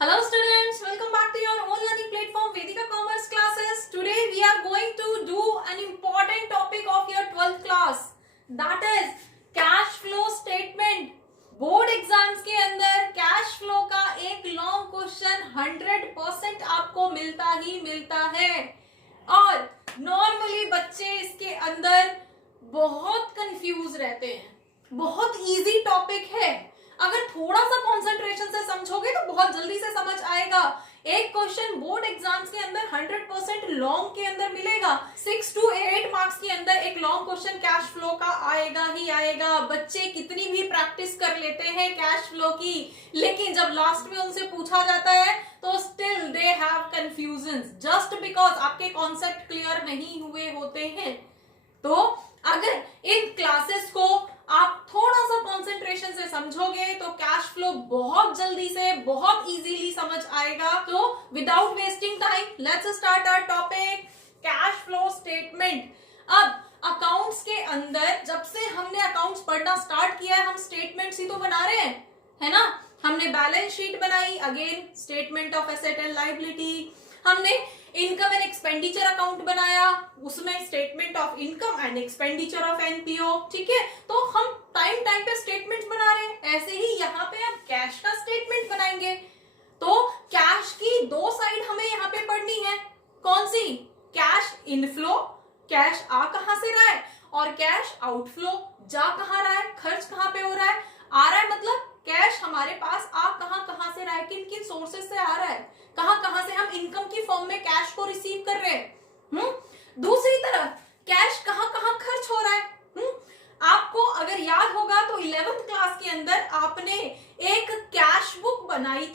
Hello students, welcome back to your own learning platform Vedika Commerce classes. Today we are going to do an important topic of your 12th class, that is cash flow statement. Board exams के अंदर cash flow का एक long question 100% आपको मिलता ही मिलता है और normally बच्चे इसके अंदर बहुत कंफ्यूज रहते हैं. बहुत इजी टॉपिक है, अगर थोड़ा सा कंसंट्रेशन से समझोगे तो बहुत जल्दी से समझ आएगा. एक क्वेश्चन बोर्ड एग्जाम्स के अंदर 100% लॉन्ग के अंदर मिलेगा. 6 to 8 मार्क्स के अंदर एक लॉन्ग क्वेश्चन कैश फ्लो का आएगा ही आएगा. बच्चे कितनी भी प्रैक्टिस कर लेते हैं कैश फ्लो की, लेकिन जब लास्ट में उनसे पूछा जाता है तो still they have confusion just because आपके कॉन्सेप्ट क्लियर नहीं हुए होते हैं. तो अगर इन क्लासेस को आप थोड़ा सा कंसंट्रेशन से समझोगे तो कैश फ्लो बहुत जल्दी से बहुत इजीली समझ आएगा. तो without wasting time let's start our topic cash flow statement. अब अकाउंट्स के अंदर जब से हमने अकाउंट्स पढ़ना स्टार्ट किया है हम स्टेटमेंट्स ही तो बना रहे हैं, है ना. हमने बैलेंस शीट बनाई, again statement of asset and liability. हमने इनकम एंड एक्सपेंडिचर अकाउंट बनाया, उसमें statement of income and expenditure of NPO. ठीक है, तो हम टाइम टाइम पे स्टेटमेंट्स बना रहे हैं. ऐसे ही यहाँ पे अब कैश का स्टेटमेंट बनाएंगे. तो कैश की दो साइड हमें यहाँ पे पढ़नी है. कौन सी? कैश इनफ्लो, कैश आ कहां से रहा है, और कैश आउटफ्लो, जा कहां रहा है, खर्च कहां पे हो रहा है. आ रहा है मतलब कैश हमारे पास आ कहां से रहा है, किन किन सोर्सेस से आ रहा है, कहां से हम इनकम की फॉर्म में कैश को रिसीव कर रहे हैं. दूसरी तरफ कैश कहां खर्च हो रहा है. आपको अगर याद होगा तो 11th क्लास के अंदर आपने एक कैश बुक बनाई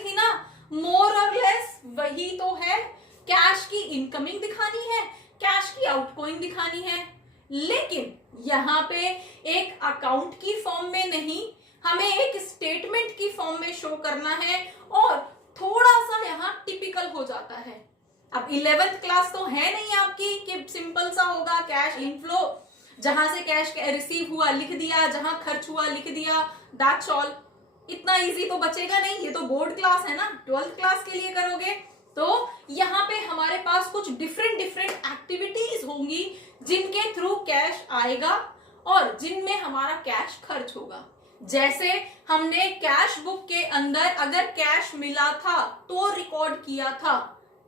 थी ना. मोर और लेस वही तो है. कैश की इनकमिंग दिखानी है, कैश की आउटगोइंग दिखानी है, लेकिन यहाँ पे एक अकाउंट की फॉर्म में नहीं, हमें एक स्टेटमेंट की फॉर्म में शो करना है और थोड़ा सा यहाँ टिपिकल हो जाता है. अब 11th क्लास तो है नहीं आपकी कि सिंपल सा होगा कैश इनफ्लो, जहां से कैश रिसीव हुआ लिख दिया, जहां खर्च हुआ लिख दिया, दैट्स ऑल. इतना इजी तो बचेगा नहीं, ये तो बोर्ड क्लास है ना, 12th क्लास के लिए करोगे. तो यहाँ पे हमारे पास कुछ डिफरेंट एक्टिविटीज होंगी जिनके थ्रू कैश आएगा और जिनमें हमारा कैश खर्च होगा. जैसे हमने कैश बुक के अंदर अगर कैश मिला था तो रिकॉर्ड किया था,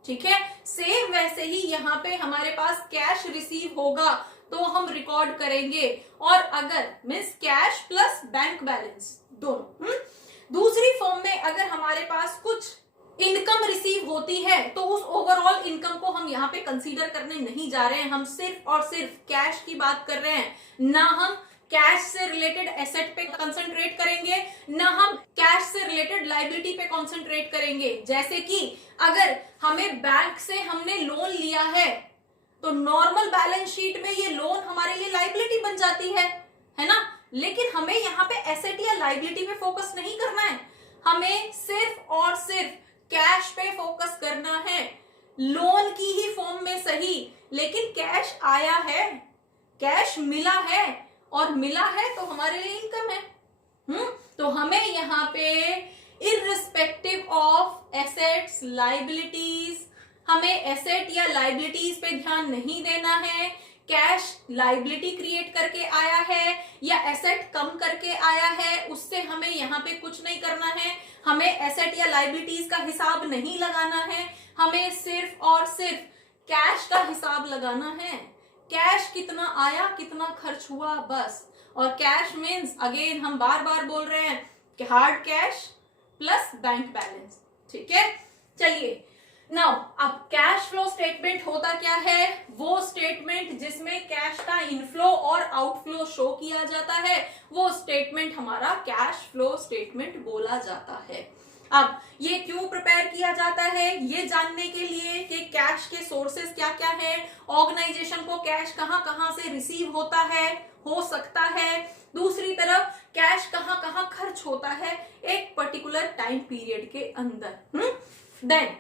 ठीक है. सेम वैसे ही यहाँ पे हमारे पास कैश रिसीव होगा तो हम रिकॉर्ड करेंगे, और अगर means cash plus bank balance दोनों. दूसरी फॉर्म में अगर हमारे पास कुछ इनकम रिसीव होती है तो उस ओवरऑल इनकम को हम यहाँ पे कंसीडर करने नहीं जा रहे हैं. हम सिर्फ और सिर्फ कैश की बात कर रहे हैं. ना हम कैश से रिलेटेड एसेट पे कंसंट्रेट करेंगे, ना हम कैश से रिलेटेड लायबिलिटी पे कंसंट्रेट करेंगे. जैसे कि अगर हमें बैंक से हमने लोन लिया है तो नॉर्मल बैलेंस शीट में ये लोन हमारे लिए लायबिलिटी बन जाती है ना. लेकिन हमें यहाँ पे एसेट या लायबिलिटी पे फोकस नहीं करना है, हमें सिर्फ और सिर्फ कैश पे फोकस करना है. लोन की ही फॉर्म में सही, लेकिन कैश आया है, कैश मिला है, और मिला है तो हमारे लिए इनकम है. तो हमें यहाँ पे इररिस्पेक्टिव ऑफ एसेट्स लायबिलिटीज, हमें एसेट या लायबिलिटीज पे ध्यान नहीं देना है. कैश लायबिलिटी क्रिएट करके आया है या एसेट कम करके आया है, उससे हमें यहाँ पे कुछ नहीं करना है. हमें एसेट या लायबिलिटीज का हिसाब नहीं लगाना है, हमें सिर्फ और सिर्फ कैश का हिसाब लगाना है. कैश कितना आया कितना खर्च हुआ बस. और कैश मीन्स अगेन हम बार बार बोल रहे हैं कि hard cash plus bank balance. ठीक है, चलिए नाउ अब कैश फ्लो स्टेटमेंट होता क्या है. वो स्टेटमेंट जिसमें कैश का इनफ्लो और आउटफ्लो शो किया जाता है, वो स्टेटमेंट हमारा कैश फ्लो स्टेटमेंट बोला जाता है. अब ये क्यों प्रिपेयर किया जाता है, ये जानने के लिए कि कैश के सोर्सेस क्या क्या है, ऑर्गेनाइजेशन को कैश कहां से रिसीव होता है, हो सकता है. दूसरी तरफ कैश कहां खर्च होता है एक पर्टिकुलर टाइम पीरियड के अंदर. Then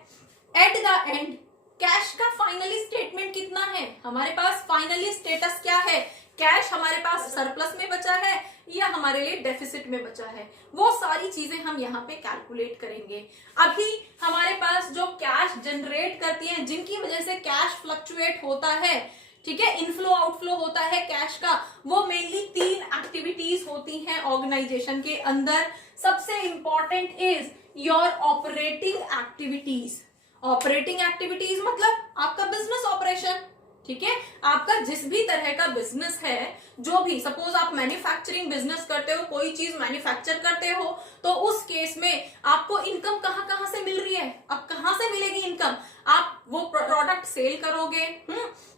at the end cash का फाइनली स्टेटमेंट कितना है, हमारे पास फाइनली स्टेटस क्या है, कैश हमारे पास सरप्लस में बचा है या हमारे लिए डेफिसिट में बचा है, वो सारी चीजें हम यहाँ पे कैलकुलेट करेंगे। अभी हमारे पास जो कैश जनरेट करती है, जिनकी वजह से कैश फ्लक्चुएट होता है, ठीक है, इनफ्लो आउटफ्लो होता है कैश का, वो मेनली 3 एक्टिविटीज होती हैं ऑर्गेनाइजेशन के अंदर। सबसे important is your operating activities. Operating activities मतलब आपका बिजनेस ऑपरेशन, ठीक है, आपका जिस भी तरह का बिजनेस है, जो भी, सपोज आप मैन्युफैक्चरिंग बिजनेस करते हो, कोई चीज मैन्युफैक्चर करते हो, तो उस केस में आपको इनकम कहां कहां से मिल रही है, अब कहां से मिलेगी इनकम, आप वो प्रोडक्ट सेल करोगे,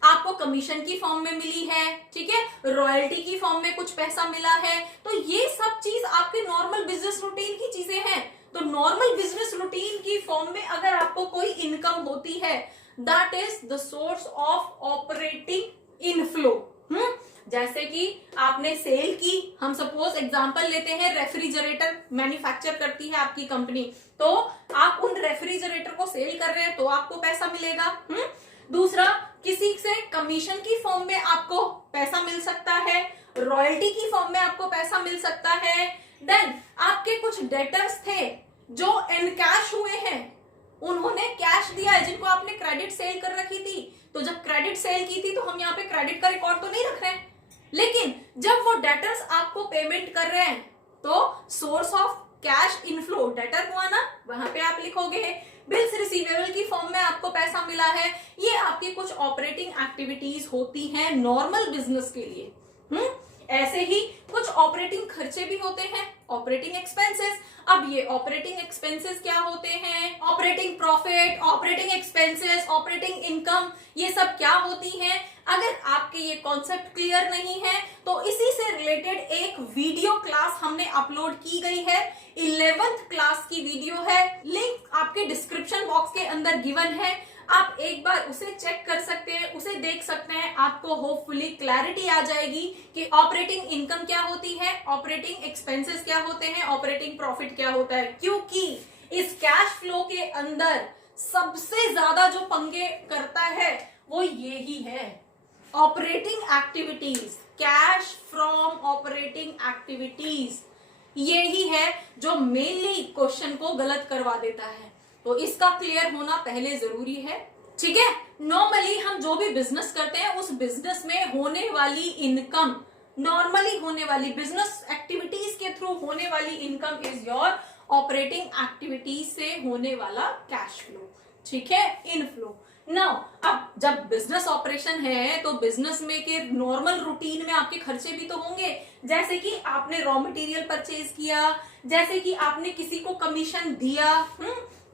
आपको कमीशन की फॉर्म में मिली है, ठीक है, रॉयल्टी की फॉर्म में कुछ पैसा मिला है, तो ये सब चीज आपके नॉर्मल बिजनेस रूटीन की चीजें हैं। तो नॉर्मल बिजनेस रूटीन की फॉर्म में अगर आपको कोई इनकम होती है, that is the source of operating inflow. जैसे कि आपने सेल की, हम सपोज एग्जांपल लेते हैं, रेफ्रिजरेटर मैन्युफैक्चर करती है आपकी कंपनी, तो आप उन रेफ्रिजरेटर को सेल कर रहे हैं तो आपको पैसा मिलेगा। दूसरा, किसी से कमीशन की फॉर्म में आपको पैसा मिल सकता है, रॉयल्टी की फॉर्म में आपको पैसा मिल सकता है। देन आपके कुछ डेटर्स थे जो एनकैश हुए हैं, उन्होंने कैश दिया है, जिनको आपने क्रेडिट सेल कर रखी थी, तो जब क्रेडिट सेल की थी तो हम यहाँ पे क्रेडिट का रिकॉर्ड तो नहीं रख रहे हैं, लेकिन जब वो डेटर्स आपको पेमेंट कर रहे हैं तो source of cash inflow debtor हुआ ना, वहां पे आप लिखोगे। बिल्स रिसीवेबल की फॉर्म में आपको पैसा मिला है, ये आपकी कुछ ऑपरेटिंग एक्टिविटीज होती हैं नॉर्मल बिजनेस के लिए। ऐसे ही कुछ ऑपरेटिंग खर्चे भी होते हैं, ऑपरेटिंग एक्सपेंसेस। अब ये ऑपरेटिंग एक्सपेंसेस क्या होते हैं, operating profit, operating expenses, operating income, ये सब क्या होती हैं। अगर आपके ये कॉन्सेप्ट क्लियर नहीं है तो इसी से रिलेटेड एक वीडियो क्लास हमने अपलोड की गई है, 11th क्लास की वीडियो है, लिंक आपके डिस्क्रिप्शन बॉक्स के अंदर गिवन है, आप एक बार उसे चेक कर सकते हैं, उसे देख सकते हैं, आपको होपफुली क्लैरिटी आ जाएगी कि ऑपरेटिंग इनकम क्या होती है, ऑपरेटिंग एक्सपेंसेस क्या होते हैं, ऑपरेटिंग प्रॉफिट क्या होता है। क्योंकि इस कैश फ्लो के अंदर सबसे ज्यादा जो पंगे करता है वो ये ही है, operating activities, cash from operating activities, ये ही है जो मेनली क्वेश्चन को गलत करवा देता है। तो इसका क्लियर होना पहले जरूरी है, ठीक है। नॉर्मली हम जो भी बिजनेस करते हैं उस बिजनेस में होने वाली इनकम, नॉर्मली होने वाली बिजनेस एक्टिविटीज के थ्रू होने वाली income is your operating activities से होने वाला कैश फ्लो, ठीक है, इनफ्लो। नाउ अब जब बिजनेस ऑपरेशन है तो बिजनेस में के नॉर्मल रूटीन में आपके खर्चे भी तो होंगे, जैसे कि आपने रॉ मटेरियल परचेज किया, जैसे कि आपने किसी को कमीशन दिया,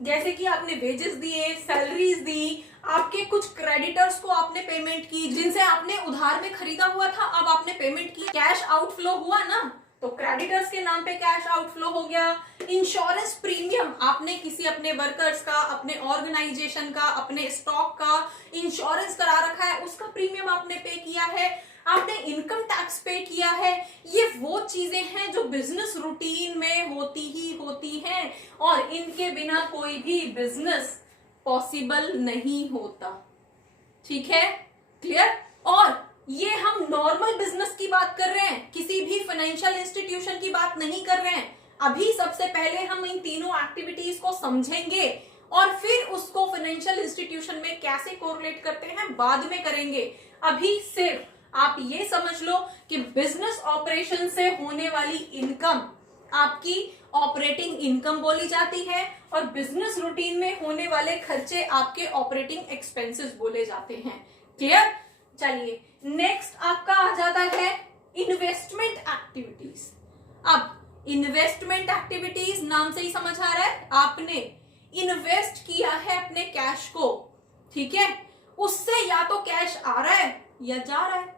जैसे कि आपने वेजेस दिए, सैलरीज दी, आपके कुछ क्रेडिटर्स को आपने पेमेंट की, जिनसे आपने उधार में खरीदा हुआ था, अब आपने पेमेंट की, कैश आउटफ्लो हुआ ना, तो क्रेडिटर्स के नाम पे कैश आउटफ्लो हो गया। इंश्योरेंस प्रीमियम आपने किसी अपने वर्कर्स का, अपने ऑर्गेनाइजेशन का, अपने स्टॉक का इंश्योरेंस करा रखा है, उसका प्रीमियम आपने पे किया है, आपने इनकम टैक्स पे किया है। ये वो चीजें हैं जो बिजनेस रूटीन में होती ही होती हैं और इनके बिना कोई भी बिजनेस पॉसिबल नहीं होता, ठीक है, क्लियर। और ये हम नॉर्मल बिजनेस की बात कर रहे हैं, किसी भी फाइनेंशियल इंस्टीट्यूशन की बात नहीं कर रहे हैं। अभी सबसे पहले हम इन तीनों एक्टिविटीज को समझेंगे और फिर उसको फाइनेंशियल इंस्टीट्यूशन में कैसे कोरिलेट करते हैं बाद में करेंगे। अभी सिर्फ आप ये समझ लो कि बिजनेस ऑपरेशन से होने वाली इनकम आपकी ऑपरेटिंग इनकम बोली जाती है और बिजनेस रूटीन में होने वाले खर्चे आपके ऑपरेटिंग एक्सपेंसेस बोले जाते हैं, क्लियर। चलिए नेक्स्ट आपका आ जाता है इन्वेस्टमेंट एक्टिविटीज। अब इन्वेस्टमेंट एक्टिविटीज नाम से ही समझ आ रहा है, आपने इन्वेस्ट किया है अपने कैश को, ठीक है, उससे या तो कैश आ रहा है या जा रहा है।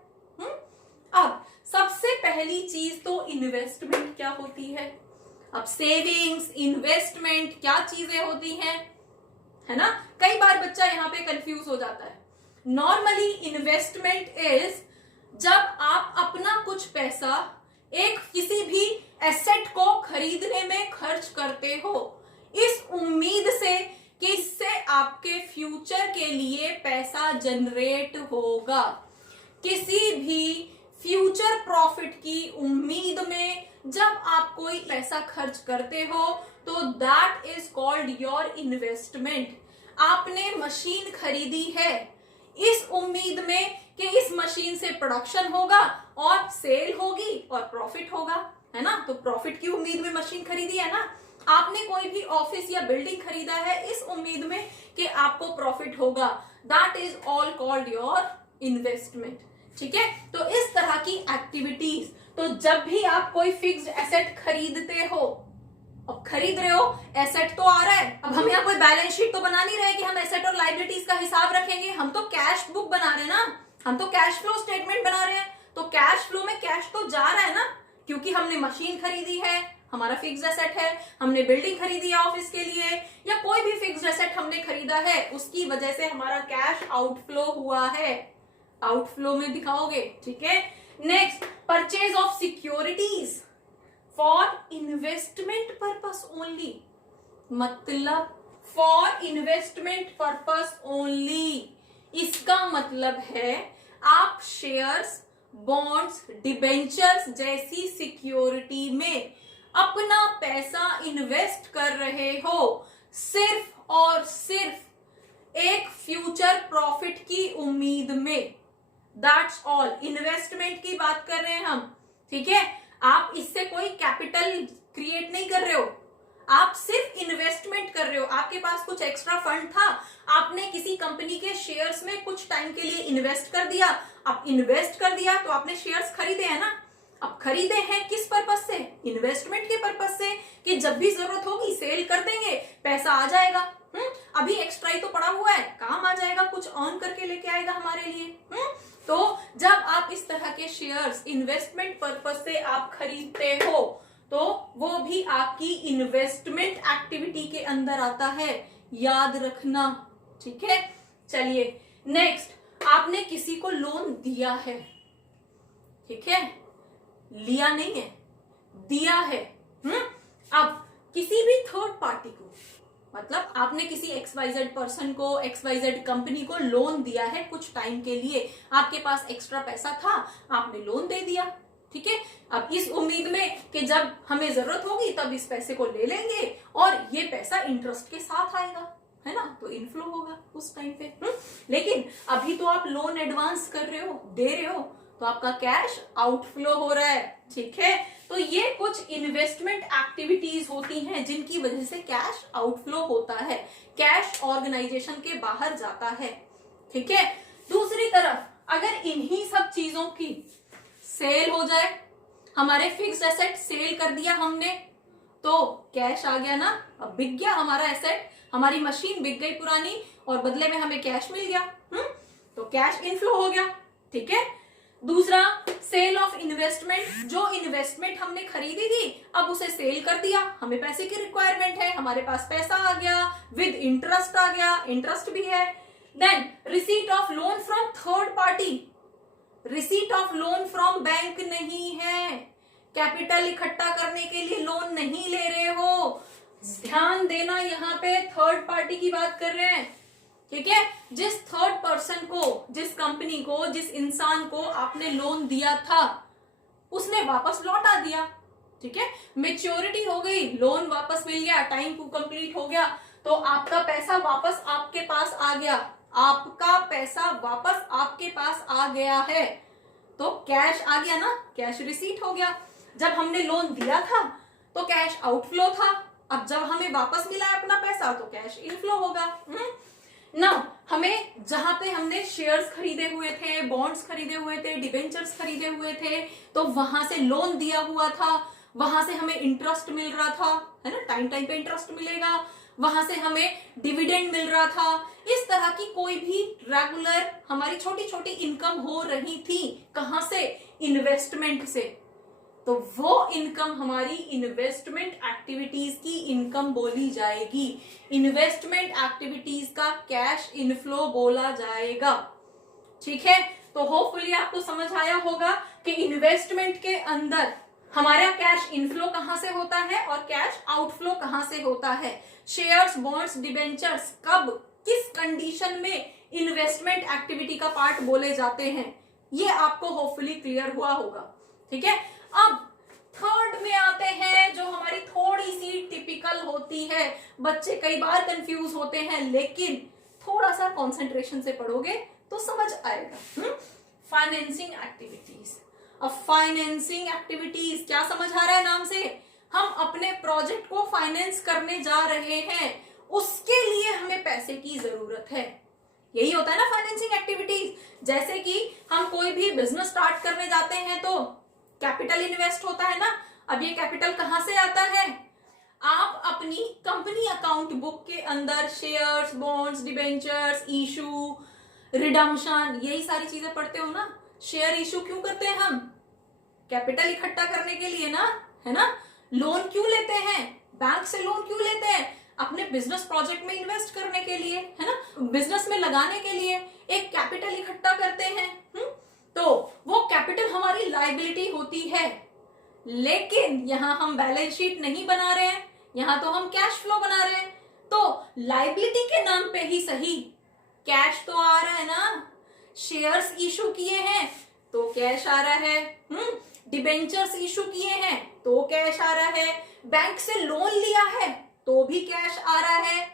अब सबसे पहली चीज तो इन्वेस्टमेंट क्या होती है। अब सेविंग्स, इन्वेस्टमेंट क्या चीजें होती हैं, है ना। कई बार बच्चा यहाँ पे कंफ्यूज हो जाता है। नॉर्मली इन्वेस्टमेंट इज जब आप अपना कुछ पैसा एक किसी भी एसेट को खरीदने में खर्च करते हो, इस उम्मीद से कि इससे आपके फ्यूचर के लिए पैसा जनरेट होगा। किसी भी फ्यूचर प्रॉफिट की उम्मीद में जब आप कोई पैसा खर्च करते हो तो that is called your investment. आपने मशीन खरीदी है इस उम्मीद में कि इस मशीन से प्रोडक्शन होगा और सेल होगी और प्रॉफिट होगा, है ना। तो प्रॉफिट की उम्मीद में मशीन खरीदी है ना। आपने कोई भी ऑफिस या बिल्डिंग खरीदा है इस उम्मीद में कि आपको प्रॉफिट होगा, that is all called your investment. ठीक है, तो इस तरह की एक्टिविटीज, तो जब भी आप कोई फिक्स्ड एसेट खरीदते हो, अब खरीद रहे हो, एसेट तो आ रहा है, अब हम यहाँ कोई बैलेंस शीट तो बना नहीं रहे कि हम एसेट और लायबिलिटीज का हिसाब रखेंगे, हम तो कैश बुक बना रहे हैं ना, हम तो कैश फ्लो स्टेटमेंट बना रहे हैं। तो कैश फ्लो में कैश तो जा रहा है ना, क्योंकि हमने मशीन खरीदी है, हमारा फिक्स्ड एसेट है, हमने बिल्डिंग खरीदी है ऑफिस के लिए, या कोई भी फिक्स्ड एसेट हमने खरीदा है, उसकी वजह से हमारा कैश आउटफ्लो हुआ है, आउटफ्लो में दिखाओगे। ठीक है, next, purchase of securities for investment purpose only, मतलब फॉर इन्वेस्टमेंट पर्पस ओनली। इसका मतलब है आप शेयर्स, बॉन्ड्स, डिबेंचर्स जैसी सिक्योरिटी में अपना पैसा इन्वेस्ट कर रहे हो सिर्फ और सिर्फ एक फ्यूचर प्रॉफिट की उम्मीद में। दैट्स ऑल, इन्वेस्टमेंट की बात कर रहे हैं हम। ठीक है, आप इससे कोई कैपिटल क्रिएट नहीं कर रहे हो, आप सिर्फ इन्वेस्टमेंट कर रहे हो। आपके पास कुछ एक्स्ट्रा फंड था, आपने किसी कंपनी के शेयर्स में कुछ टाइम के लिए इन्वेस्ट कर दिया। अब इन्वेस्ट कर दिया तो आपने शेयर्स खरीदे हैं ना। अब खरीदे हैं किस पर्पस से? इन्वेस्टमेंट के पर्पस से, कि जब भी जरूरत होगी सेल कर देंगे, पैसा आ जाएगा। अभी एक्स्ट्रा ही तो पड़ा हुआ है, काम आ जाएगा, कुछ अर्न करके लेके आएगा हमारे लिए। तो जब आप इस तरह के शेयर्स इन्वेस्टमेंट पर्पस से आप खरीदते हो तो वो भी आपकी इन्वेस्टमेंट एक्टिविटी के अंदर आता है, याद रखना। ठीक है, चलिए नेक्स्ट, आपने किसी को लोन दिया है। ठीक है, लिया नहीं है, दिया है। अब किसी भी थर्ड पार्टी को, मतलब आपने किसी XYZ पर्सन को, XYZ कंपनी को लोन दिया है कुछ टाइम के लिए, आपके पास एक्स्ट्रा पैसा था, आपने लोन दे दिया। ठीक है, अब इस उम्मीद में कि जब हमें जरूरत होगी तब इस पैसे को ले लेंगे और ये पैसा इंटरेस्ट के साथ आएगा, है ना, तो इनफ्लो होगा उस टाइम पे। लेकिन अभी तो आप लोन एडवांस कर रहे हो, दे रहे हो, तो आपका कैश आउटफ्लो हो रहा है। ठीक है, तो ये कुछ इन्वेस्टमेंट एक्टिविटीज होती हैं जिनकी वजह से कैश आउटफ्लो होता है, कैश ऑर्गेनाइजेशन के बाहर जाता है। ठीक है, दूसरी तरफ अगर इन्हीं सब चीजों की सेल हो जाए, हमारे फिक्स्ड एसेट सेल कर दिया हमने, तो कैश आ गया ना, अब बिक गया हमारा एसेट, हमारी मशीन बिक गई पुरानी और बदले में हमें कैश मिल गया। तो कैश इनफ्लो हो गया। ठीक है, दूसरा, सेल ऑफ इन्वेस्टमेंट, जो इन्वेस्टमेंट हमने खरीदी थी अब उसे सेल कर दिया, हमें पैसे की रिक्वायरमेंट है, हमारे पास पैसा आ गया, विद इंटरेस्ट आ गया, इंटरेस्ट भी है। Then receipt of loan from third party, receipt of loan from bank नहीं है, कैपिटल इकट्ठा करने के लिए लोन नहीं ले रहे हो, ध्यान देना, यहाँ पे थर्ड पार्टी की बात कर रहे हैं। ठीक है, जिस थर्ड पर्सन को, जिस कंपनी को, जिस इंसान को आपने लोन दिया था उसने वापस लौटा दिया। ठीक है, मेच्योरिटी हो गई, लोन वापस मिल गया, टाइम कंप्लीट हो गया, तो आपका पैसा वापस आपके पास आ गया, आपका पैसा वापस आपके पास आ गया है, तो कैश आ गया ना, कैश रिसीट हो गया। जब हमने लोन दिया था तो कैश आउटफ्लो था, अब जब हमें वापस मिला अपना पैसा तो कैश इनफ्लो होगा। ना, हमें जहां पे हमने शेयर्स खरीदे हुए थे, बॉन्ड्स खरीदे हुए थे, डिबेंचर्स खरीदे हुए थे, तो वहां से लोन दिया हुआ था, वहां से हमें इंटरेस्ट मिल रहा था, है ना, टाइम टाइम पे इंटरेस्ट मिलेगा, वहां से हमें डिविडेंड मिल रहा था। इस तरह की कोई भी रेगुलर हमारी छोटी छोटी इनकम हो रही थी, कहां से? इन्वेस्टमेंट से, तो वो इनकम हमारी इन्वेस्टमेंट एक्टिविटीज की इनकम बोली जाएगी, इन्वेस्टमेंट एक्टिविटीज का कैश इनफ्लो बोला जाएगा। ठीक है, तो होपफुली आपको समझ आया होगा कि इन्वेस्टमेंट के अंदर हमारा कैश इनफ्लो कहां से होता है और कैश आउटफ्लो कहां से होता है, शेयर्स, बॉन्ड्स, डिबेंचर्स कब, किस कंडीशन में इन्वेस्टमेंट एक्टिविटी का पार्ट बोले जाते हैं, ये आपको होपफुली क्लियर हुआ होगा। ठीक है, अब थर्ड में आते हैं जो हमारी थोड़ी सी टिपिकल होती है, बच्चे कई बार कंफ्यूज होते हैं, लेकिन थोड़ा सा कंसंट्रेशन से पढ़ोगे तो समझ आएगा। Financing activities. अब फाइनेंसिंग एक्टिविटीज क्या समझ आ रहा है नाम से, हम अपने प्रोजेक्ट को फाइनेंस करने जा रहे हैं, उसके लिए हमें पैसे की जरूरत है। यही होता है ना फाइनेंसिंग एक्टिविटीज। जैसे कि हम कोई भी बिजनेस स्टार्ट करने जाते हैं तो कैपिटल इन्वेस्ट होता है ना। अब ये कैपिटल कहां से आता है, आप अपनी कंपनी अकाउंट बुक के अंदर shares, bonds, debentures, issue, redemption, यही सारी चीजें पढ़ते हो ना। शेयर इशू क्यों करते हैं हम, कैपिटल इकट्ठा करने के लिए ना, है ना। लोन क्यों लेते हैं, बैंक से लोन क्यों लेते हैं, अपने बिजनेस प्रोजेक्ट में इन्वेस्ट करने के लिए, है ना, बिजनेस में लगाने के लिए एक कैपिटल इकट्ठा करते हैं। तो वो कैपिटल हमारी लायबिलिटी होती है, लेकिन यहां हम बैलेंस शीट नहीं बना रहे हैं, यहां तो हम कैश फ्लो बना रहे हैं। तो लायबिलिटी के नाम पे ही सही कैश तो आ रहा है ना, शेयर्स इशू किए हैं तो कैश आ रहा है, डिबेंचर्स इशू किए हैं तो कैश आ रहा है, बैंक से लोन लिया है तो भी कैश आ रहा है।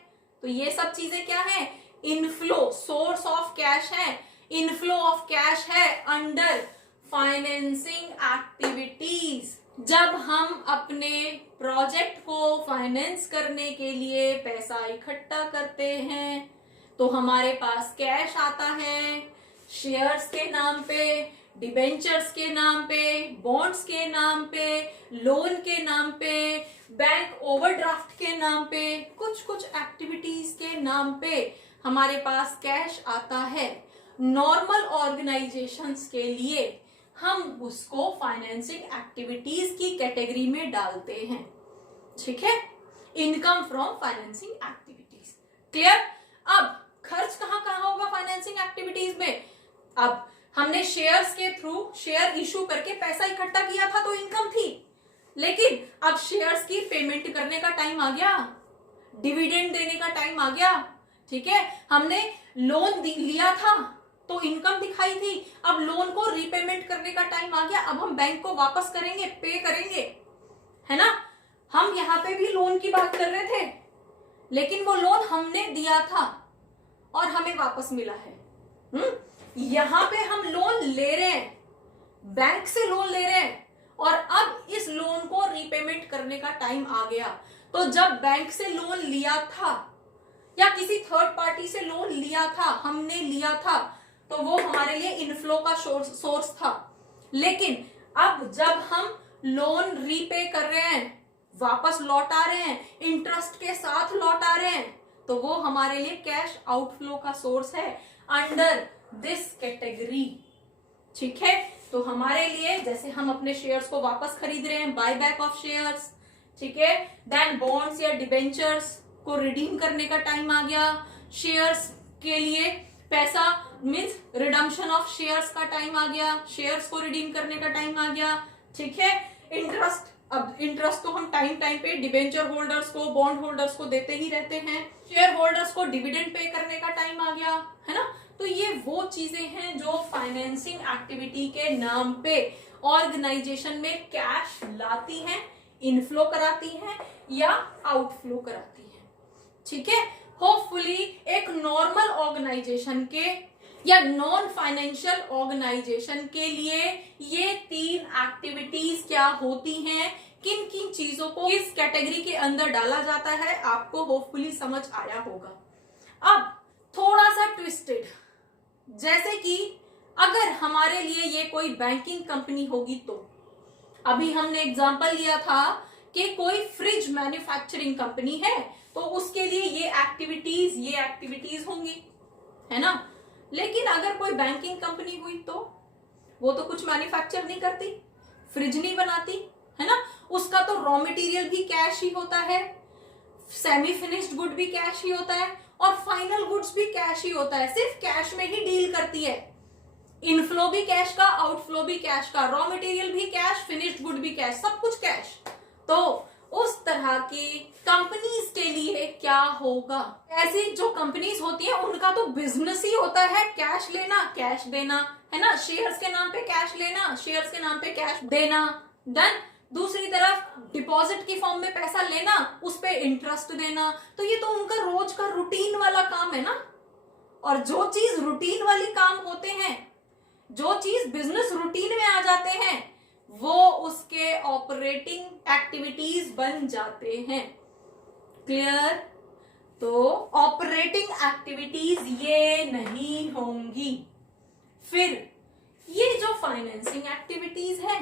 तो ये सब चीजें क्या है, इनफ्लो, सोर्स ऑफ कैश है, इनफ्लो ऑफ कैश है अंडर फाइनेंसिंग एक्टिविटीज। जब हम अपने प्रोजेक्ट को फाइनेंस करने के लिए पैसा इकट्ठा करते हैं तो हमारे पास कैश आता है, शेयर्स के नाम पे, डिबेंचर्स के नाम पे, बॉन्ड्स के नाम पे, लोन के नाम पे, बैंक ओवरड्राफ्ट के नाम पे, कुछ कुछ एक्टिविटीज के नाम पे हमारे पास कैश आता है। नॉर्मल ऑर्गेनाइजेशंस के लिए हम उसको फाइनेंसिंग एक्टिविटीज की कैटेगरी में डालते हैं। ठीक है, income from financing activities. Clear. अब खर्च कहां कहां होगा फाइनेंसिंग एक्टिविटीज में, अब हमने शेयर्स के थ्रू शेयर इशू करके पैसा इकट्ठा किया था तो इनकम थी, लेकिन अब शेयर्स की पेमेंट करने का टाइम आ गया, डिविडेंड देने का टाइम आ गया। ठीक है, हमने लोन लिया था तो इनकम दिखाई थी, अब लोन को रीपेमेंट करने का टाइम आ गया, अब हम बैंक को वापस करेंगे, पे करेंगे, है ना। हम यहां पे भी लोन की बात कर रहे थे, लेकिन वो लोन हमने दिया था और हमें वापस मिला है। यहां पे हम लोन ले रहे हैं, बैंक से लोन ले रहे हैं, और अब इस लोन को रीपेमेंट करने का टाइम आ गया। तो जब बैंक से लोन लिया था या किसी थर्ड पार्टी से लोन लिया था, हमने लिया था, तो वो हमारे लिए इनफ्लो का सोर्स था। लेकिन अब जब हम लोन रीपे कर रहे हैं, वापस लौटा रहे हैं, इंटरेस्ट के साथ लौटा रहे हैं, तो वो हमारे लिए कैश आउटफ्लो का सोर्स है अंडर दिस कैटेगरी। ठीक है, तो हमारे लिए जैसे हम अपने शेयर्स को वापस खरीद रहे हैं, बाय बैक ऑफ शेयर्स, ठीक है, देन बॉन्ड्स या डिबेंचर्स को रिडीम करने का टाइम आ गया, शेयर्स के लिए पैसा मीन्स रिडम्पशन ऑफ शेयर्स का टाइम आ गया, शेयर्स को रिडीम करने का टाइम आ गया। ठीक है, इंटरेस्ट, अब इंटरेस्ट तो हम टाइम पे डिबेंचर होल्डर्स को, बॉन्ड होल्डर्स को देते ही रहते हैं, शेयर होल्डर्स को डिविडेंड पे करने का टाइम आ गया, है ना। तो ये वो चीजें हैं जो फाइनेंसिंग एक्टिविटी के नाम पे ऑर्गेनाइजेशन में कैश लाती हैं, इनफ्लो कराती हैं या आउटफ्लो कराती हैं। ठीक है, होपफुली एक नॉर्मल ऑर्गेनाइजेशन के या नॉन फाइनेंशियल ऑर्गेनाइजेशन के लिए ये 3 एक्टिविटीज क्या होती हैं, किन किन चीजों को इस कैटेगरी के अंदर डाला जाता है, आपको होपफुली समझ आया होगा। अब थोड़ा सा ट्विस्टेड, जैसे कि अगर हमारे लिए ये कोई बैंकिंग कंपनी होगी, तो अभी हमने एग्जांपल लिया था कि कोई फ्रिज मैन्युफैक्चरिंग कंपनी है तो उसके लिए ये एक्टिविटीज होंगी, है ना। लेकिन अगर कोई बैंकिंग कंपनी हुई तो वो तो कुछ मैन्युफैक्चर नहीं करती, फ्रिज नहीं बनाती, है ना। उसका तो रॉ मटेरियल भी कैश ही होता है, सेमी फिनिश्ड गुड भी कैश ही होता है और फाइनल गुड्स भी कैश ही होता है, सिर्फ कैश में ही डील करती है। इनफ्लो भी कैश का, आउटफ्लो भी कैश का, रॉ मटेरियल भी कैश, फिनिश्ड गुड भी कैश, सब कुछ कैश। तो उस तरह की कंपनीज के लिए क्या होगा। ऐसी जो कंपनीज होती है उनका तो बिजनेस ही होता है कैश लेना कैश देना, है ना, शेयर्स के नाम पे कैश लेना शेयर्स के नाम पे कैश देना। देन दूसरी तरफ डिपॉजिट की फॉर्म में पैसा लेना, उस पे इंटरेस्ट देना। तो ये तो उनका रोज का रूटीन वाला काम है ना। और जो चीज रूटीन वाली काम होते हैं, जो चीज बिजनेस रूटीन में आ जाते हैं, वो उसके ऑपरेटिंग एक्टिविटीज बन जाते हैं। क्लियर? तो ऑपरेटिंग एक्टिविटीज ये नहीं होंगी। फिर ये जो फाइनेंसिंग एक्टिविटीज है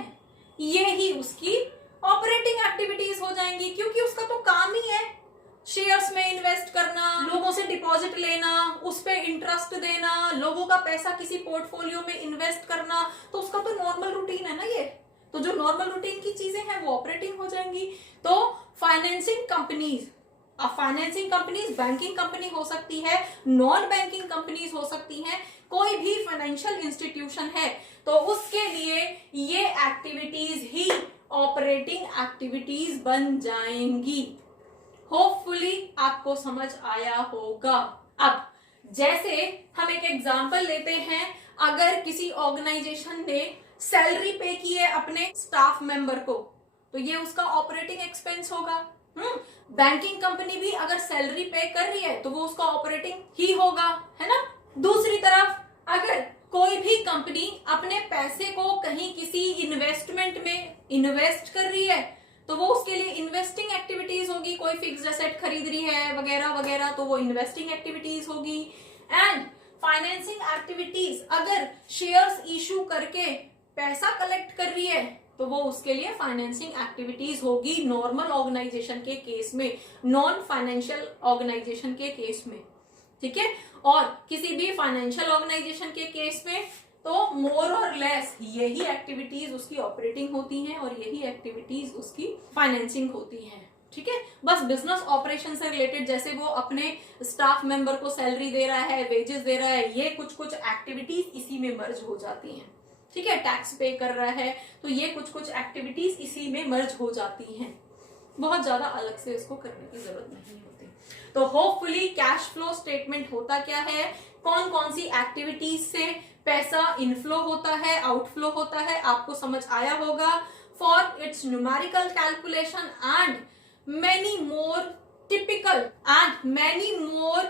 ये ही उसकी ऑपरेटिंग एक्टिविटीज हो जाएंगी, क्योंकि उसका तो काम ही है शेयर्स में इन्वेस्ट करना, लोगों से डिपॉजिट लेना, उस पे इंटरेस्ट देना, लोगों का पैसा किसी पोर्टफोलियो में इन्वेस्ट करना। तो उसका तो नॉर्मल रूटीन है ना ये। तो जो नॉर्मल रूटीन की चीजें हैं वो ऑपरेटिंग हो जाएंगी। तो financing companies, financing companies banking company हो सकती है, नॉन बैंकिंग कंपनीज हो सकती हैं, कोई भी फाइनेंशियल इंस्टीट्यूशन है तो उसके लिए ये एक्टिविटीज ही ऑपरेटिंग एक्टिविटीज बन जाएंगी। होपफुली आपको समझ आया होगा। अब जैसे हम एक एग्जांपल लेते हैं, अगर किसी ऑर्गेनाइजेशन ने सैलरी पे की है अपने स्टाफ मेंबर को तो ये उसका ऑपरेटिंग एक्सपेंस होगा। बैंकिंग कंपनी भी अगर सैलरी पे कर रही है तो वो उसका ऑपरेटिंग ही होगा, है ना। दूसरी तरफ अगर कोई भी कंपनी अपने पैसे को कहीं किसी इन्वेस्टमेंट में इन्वेस्ट कर रही है तो वो उसके लिए इन्वेस्टिंग एक्टिविटीज होगी। कोई फिक्स्ड एसेट खरीद रही है वगैरह वगैरह, तो वो इन्वेस्टिंग एक्टिविटीज होगी। एंड फाइनेंसिंग एक्टिविटीज अगर शेयर्स इशू करके पैसा कलेक्ट कर रही है तो वो उसके लिए फाइनेंसिंग एक्टिविटीज होगी नॉर्मल ऑर्गेनाइजेशन के केस में, नॉन फाइनेंशियल ऑर्गेनाइजेशन के केस में, ठीक है। और किसी भी फाइनेंशियल ऑर्गेनाइजेशन के केस में तो मोर और लेस यही एक्टिविटीज उसकी ऑपरेटिंग होती हैं और यही एक्टिविटीज उसकी फाइनेंसिंग होती हैं, ठीक है। बस बिजनेस ऑपरेशन से रिलेटेड, जैसे वो अपने स्टाफ मेंबर को सैलरी दे रहा है, वेजेस दे रहा है, ये कुछ कुछ एक्टिविटीज इसी में मर्ज हो जाती हैं, ठीक है। टैक्स पे कर रहा है तो ये कुछ कुछ एक्टिविटीज इसी में मर्ज हो जाती हैं। बहुत ज्यादा अलग से इसको करने की जरूरत नहीं होती। तो होपफुली कैश फ्लो स्टेटमेंट होता क्या है, कौन कौन सी एक्टिविटीज से पैसा इनफ्लो होता है, आउटफ्लो होता है, आपको समझ आया होगा। For its numerical calculation and many more typical and many more